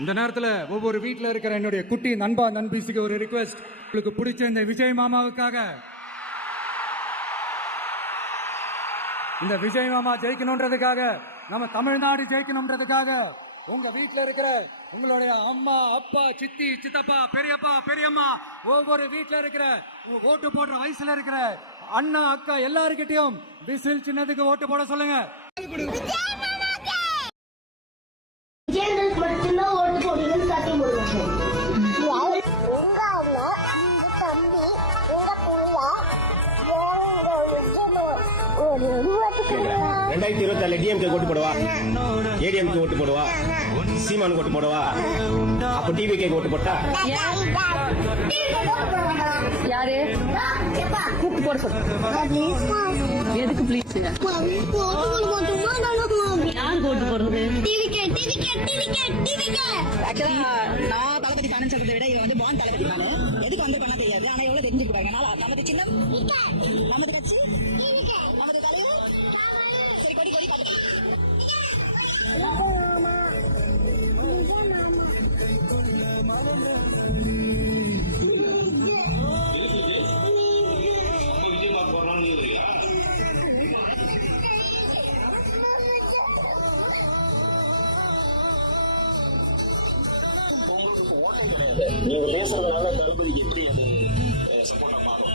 இந்த நேரத்தில் ஒவ்வொரு வீட்டில் இருக்கிற என்னுடைய குட்டி நண்பா நண்பிசுக்கு ஒரு ரிக்வெஸ்ட். உங்களுக்கு பிடிச்ச இந்த விஜய் மாமாவுக்காக, இந்த விஜய் மாமா ஜெயிக்கணும்ன்றதுக்காக, நம்ம தமிழ்நாடு ஜெயிக்கணும்ன்றதுக்காக உங்க வீட்டில் இருக்கிற உங்களுடைய அம்மா அப்பா சித்தி சித்தப்பா பெரியப்பா பெரியம்மா ஒவ்வொரு வீட்டில் இருக்கிற ஓட்டு போடுற வயசுல இருக்கிற அண்ணா அக்கா எல்லாருக்கிட்டையும் விசில் சின்னதுக்கு ஓட்டு போட சொல்லுங்க. மட்டும்தான் ஓட்டு போடுவீங்கன்னு சத்தியம் போடுவாங்க. உங்க அம்மா, உங்க தம்பி, உங்க புள்ள 2024 டிஎம்கே ஓட்டு போடுவா, ஏடிஎம்கே ஓட்டு போடுவா, சீமான் ஓட்டு போடுவா, அப்ப டிவிகே ஓட்டு போட்டா யாரு கூப்பிட்டு போட சொல்லுங்க. எதுக்கு ப்ளீஸ்? யாருக்கு ஓட்டு போடுறது? ஆக்சுவலா நான் தளபதி ஃபேன் சொல்றதை விட இவன் வந்து பாண்ட் தளபதி ஃபேன். எதுக்கு வந்து பண்ண தெரியாது, ஆனா எவ்வளவு தெரிஞ்சுக்கிறாங்க. நமது சின்னம், நமது கட்சி, நமது தலைவர். சரி, கொடி கொடி காட்டு. நீங்க பேசுறதுனால தளபதிக்கு எப்படி அது சப்போர்ட்டா மாறும்?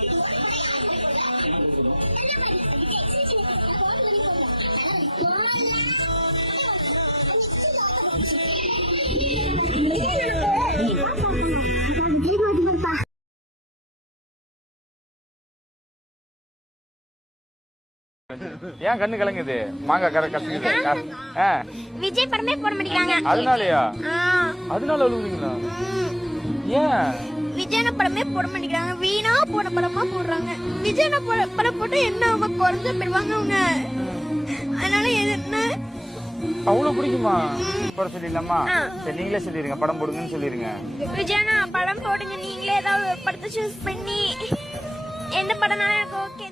ஏன் கண்ணு கலங்குது? மாங்காய் கசக்குது. விஜய் படமே போட மாட்டேங்கிறாங்க. அதனாலயா? அதனால அழுகுறீங்களா? ஏன் விஜய் படமே போட மாட்டேங்கிறாங்க? வீணா போட படமா போடுறாங்க. விஜய் படம் போட்டு என்ன அவங்க குறைஞ்சு போயிடுவாங்க அவங்க. அதனால என்ன அவ்வளவு பிடிக்குமா? போட சொல்லிடலாமா? சரி, நீங்களே சொல்லிருங்க, படம் போடுங்கன்னு சொல்லிருங்க. விஜயனா படம் போடுங்க, நீங்களே ஏதாவது ஒரு படத்தை சூஸ் பண்ணி. எந்த படம்னாலும் எனக்கு ஓகே.